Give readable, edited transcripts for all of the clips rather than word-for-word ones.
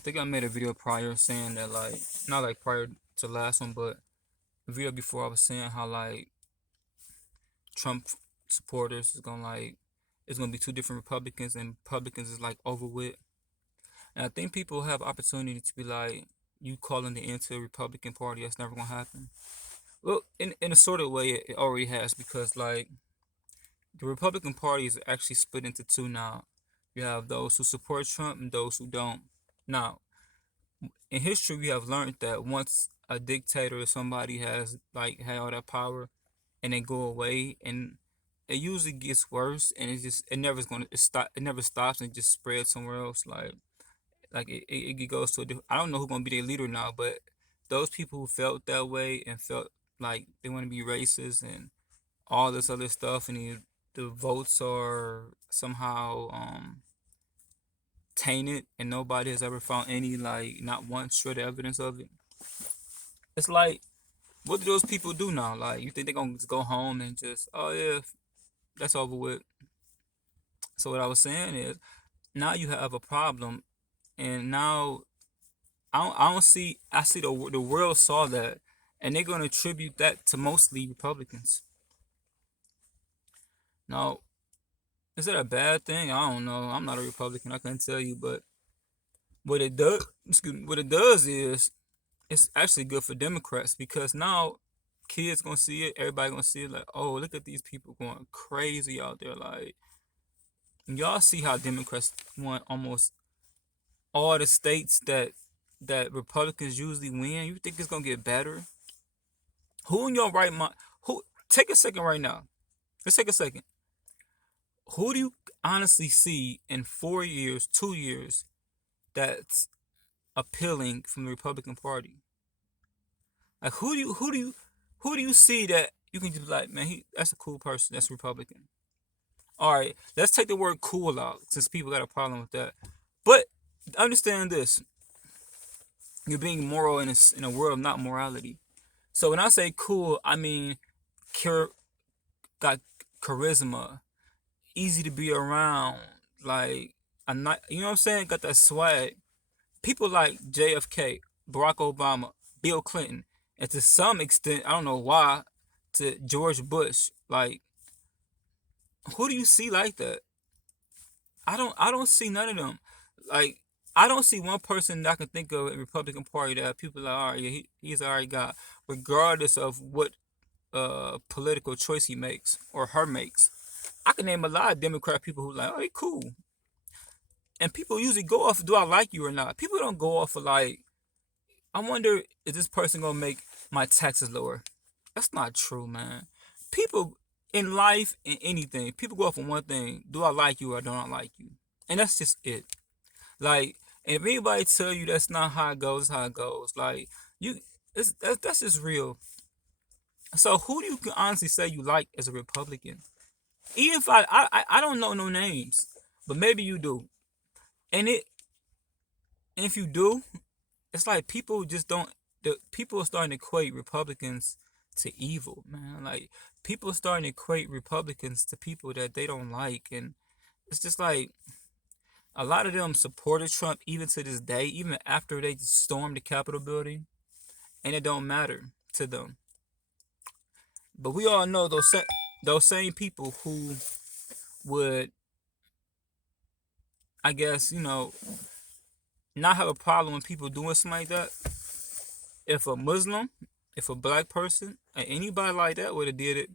I think I made a video prior saying that like not like prior to the last one, but a video before I was saying how like Trump supporters is gonna like it's gonna be two different Republicans and Republicans is like over with. And I think people have opportunity to be like, you calling the end to the Republican Party, that's never gonna happen. Well, in a sort of way it already has because like the Republican Party is actually split into two now. You have those who support Trump and those who don't. Now, in history we have learned that once a dictator or somebody has like had all that power and then go away and it usually gets worse and it never is going to stop, it never stops and just spreads somewhere else like it goes to a I don't know who's going to be their leader now, but those people who felt that way and felt like they want to be racist and all this other stuff and the votes are somehow tainted and nobody has ever found any like not one shred of evidence of it. It's like, what do those people do now? Like, you think they're gonna just go home and just, oh yeah, that's over with? So what I was saying is, now you have a problem, and now I don't see. I see the world saw that, and they're gonna attribute that to mostly Republicans. Now, is that a bad thing? I don't know. I'm not a Republican. I can't tell you, but what it does, what it does is it's actually good for Democrats because now kids gonna see it, everybody gonna see it like, oh, look at these people going crazy out there. Like, y'all see how Democrats want almost all the states that Republicans usually win. You think it's gonna get better? Who in your right mind? Who take a second right now? Let's take a second. Who do you honestly see in 4 years, 2 years that's appealing from the Republican Party? Like who do you see that you can just be like, man, that's a cool person, that's Republican. All right, let's take the word cool out since people got a problem with that. But understand this: you're being moral in a world of not morality. So when I say cool, I mean char- got charisma, easy to be around, like a not, you know what I'm saying? Got that swag. People like JFK, Barack Obama, Bill Clinton, and to some extent, I don't know why, to George Bush. Like, who do you see like that? I don't see none of them. Like, I don't see one person that I can think of in the Republican Party that people are like, all right, yeah, he's already got, regardless of what political choice he makes or her makes. I can name a lot of Democrat people who like, oh, they cool. And people usually go off, do I like you or not? People don't go off of like, I wonder is this person gonna make my taxes lower? That's not true, man. People in life in anything, people go off on one thing: do I like you or do I not like you? And that's just it. Like, if anybody tell you that's not how it goes, it's how it goes. Like, you, that's just real. So who do you can honestly say you like as a Republican? Even if I don't know no names, but maybe you do. And if you do, it's like people just don't. The people are starting to equate Republicans to evil, man. Like, people are starting to equate Republicans to people that they don't like, and it's just like a lot of them supported Trump even to this day, even after they stormed the Capitol building, and it don't matter to them. But we all know those same people who would, I guess, not have a problem with people doing something like that. If a Muslim, if a black person, or anybody like that would have did it,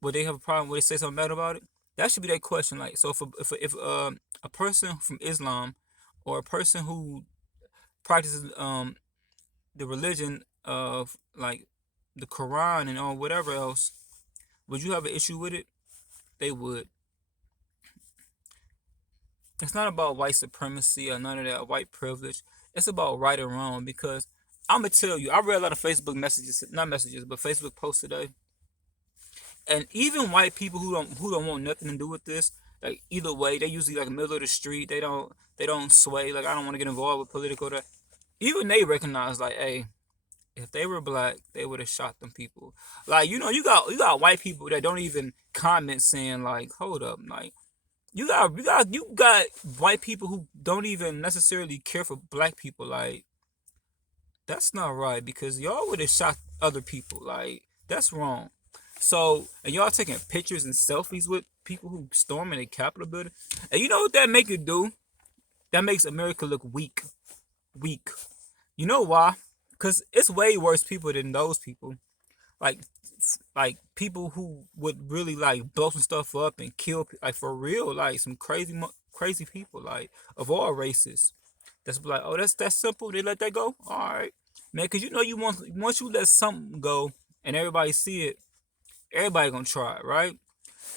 would they have a problem? Would they say something bad about it? That should be that question. Like, so if a person from Islam or a person who practices the religion of like the Quran and all whatever else, would you have an issue with it? They would. It's not about white supremacy or none of that white privilege. It's about right or wrong because I'm gonna tell you, I read a lot of Facebook messages, not messages, but Facebook posts today. And even white people who don't want nothing to do with this, like either way, they usually like middle of the street. They don't sway. Like, I don't want to get involved with political. That even they recognize like, hey, if they were black, they would have shot them people. Like, you got white people that don't even comment saying like, hold up, like you got white people who don't even necessarily care for black people. Like, that's not right because y'all would have shot other people. Like, that's wrong. So, and y'all taking pictures and selfies with people who storming the Capitol building. And you know what that make it do? That makes America look weak. Weak. You know why? Because it's way worse people than those people. Like, like people who would really like blow some stuff up and kill, like for real, like some crazy people, like of all races. That's like, oh, that's simple. They let that go. All right, man. Because you know you want once you let something go and everybody see it, everybody gonna try it, right?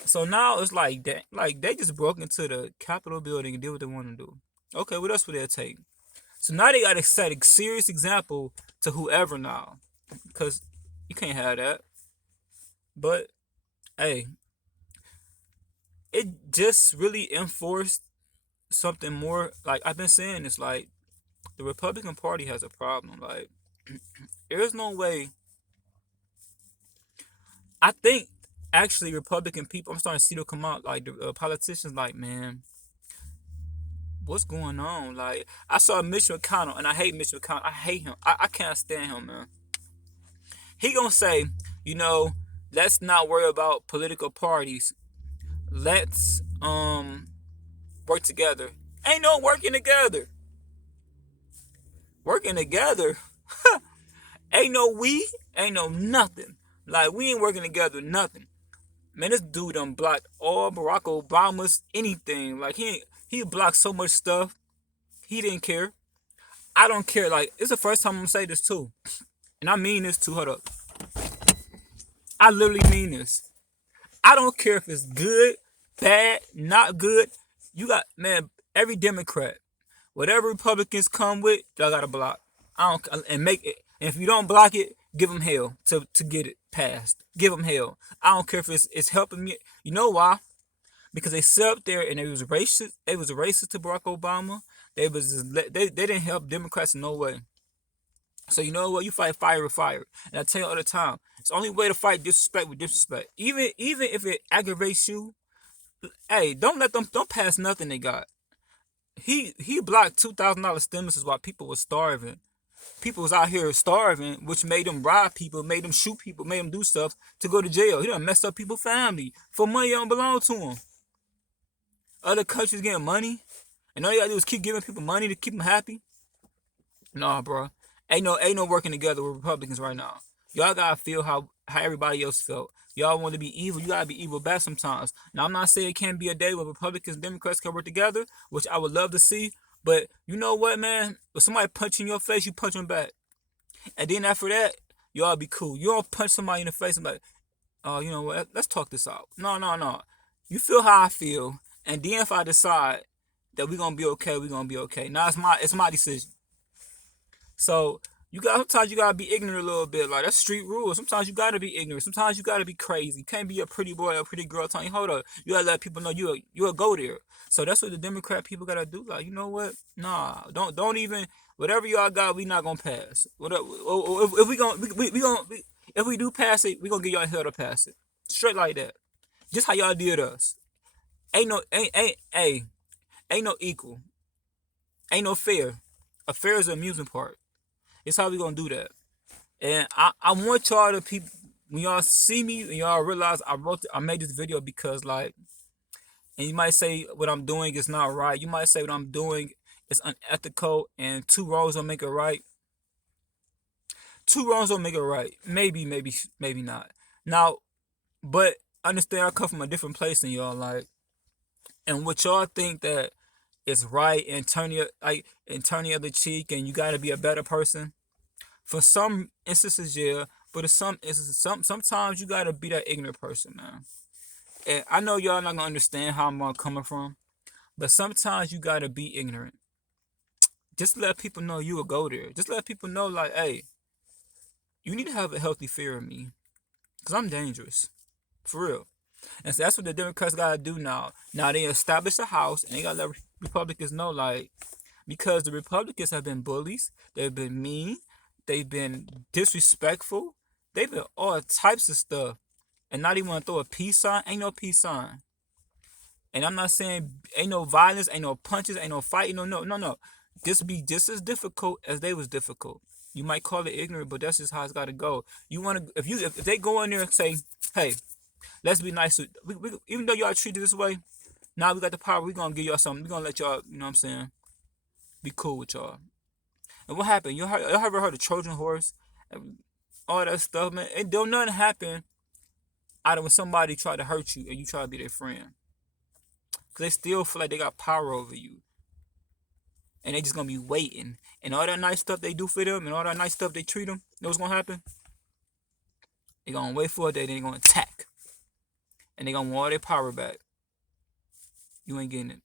So now it's like that. Like they just broke into the Capitol building and did what they want to do. Okay, what else would they take? So now they got to set a serious example to whoever now, because you can't have that. But hey, it just really enforced something more. Like I've been saying, it's like the Republican Party has a problem. Like there's no way. I think actually Republican people, I'm starting to see them come out like the politicians. Like, man, what's going on? Like I saw Mitch McConnell, and I hate Mitch McConnell. I hate him. I can't stand him, man. He gonna say, you know, let's not worry about political parties. Let's work together. Ain't no working together. Working together. Ain't no we. Ain't no nothing. Like we ain't working together. Nothing. Man, this dude done blocked all Barack Obama's anything. Like he blocked so much stuff. He didn't care. I don't care. Like it's the first time I'm gonna say this too, and I mean this too. Hold up. I literally mean this. I don't care if it's good, bad, not good. You got, man, every Democrat, whatever Republicans come with, y'all gotta block. I don't and make it. And if you don't block it, give them hell to get it passed. Give them hell. I don't care if it's helping me. You know why? Because they sat up there and they was racist. They was racist to Barack Obama. They didn't help Democrats in no way. So you know what? You fight fire with fire. And I tell you all the time, it's the only way to fight disrespect with disrespect. Even if it aggravates you, hey, don't pass nothing they got. He blocked $2,000 stimulus while people were starving. People was out here starving, which made them rob people, made them shoot people, made them do stuff to go to jail. He done messed up people's family for money that don't belong to them. Other countries getting money, and all you gotta do is keep giving people money to keep them happy. Nah, bro. Ain't no working together with Republicans right now. Y'all gotta feel how everybody else felt. Y'all want to be evil. You gotta be evil back sometimes. Now I'm not saying it can't be a day where Republicans and Democrats can work together, which I would love to see. But you know what, man? If somebody punch in your face, you punch them back. And then after that, y'all be cool. You don't punch somebody in the face and be like, oh, you know what? Let's talk this out. No, no, no. You feel how I feel, and then if I decide that we're gonna be okay, we're gonna be okay. Now it's my decision. So sometimes you gotta be ignorant a little bit. Like that's street rules. Sometimes you gotta be ignorant. Sometimes you gotta be crazy. You can't be a pretty boy or a pretty girl telling you, hold up. You gotta let people know you'll go there. So that's what the Democrat people gotta do. Like, you know what? Nah, don't even whatever y'all got, we not gonna pass. Whatever if we gonna we gonna if we do pass it, we gonna get y'all hell to pass it. Straight like that. Just how y'all did us. Ain't no equal. Ain't no fair. A fair is the amusement part. It's how we gonna do that. And I want y'all to people when y'all see me and y'all realize I made this video because like, and you might say what I'm doing is not right. You might say what I'm doing is unethical and two wrongs don't make it right. Two wrongs don't make it right. Maybe not. Now, but understand I come from a different place than y'all. Like, and what y'all think that is right and turn the other cheek and you gotta be a better person. For some instances, yeah, but in some instances, sometimes you gotta be that ignorant person, man. And I know y'all not gonna understand how I'm coming from, but sometimes you gotta be ignorant. Just let people know you will go there. Just let people know, like, hey, you need to have a healthy fear of me, cause I'm dangerous, for real. And so that's what the Democrats gotta do now. Now they establish a house, and they gotta let Republicans know, like, because the Republicans have been bullies, they've been mean, they've been disrespectful, they've been all types of stuff, and not even want to throw a peace sign. Ain't no peace sign. And I'm not saying ain't no violence, ain't no punches, ain't no fighting, no. This be just as difficult as they was difficult. You might call it ignorant, but that's just how it's got to go. You want to, if they go in there and say, hey, let's be nice. Even though y'all treated this way, now we got the power. We gonna give y'all something. We gonna let y'all, you know what I'm saying, be cool with y'all. And what happened? Y'all ever heard of Trojan horse? And all that stuff, man. It don't nothing happen out of when somebody try to hurt you and you try to be their friend. Cause they still feel like they got power over you. And they just gonna be waiting. And all that nice stuff they do for them and all that nice stuff they treat them, you know what's gonna happen? They gonna wait for a day, then they gonna attack. And they gonna want all their power back. You ain't getting it.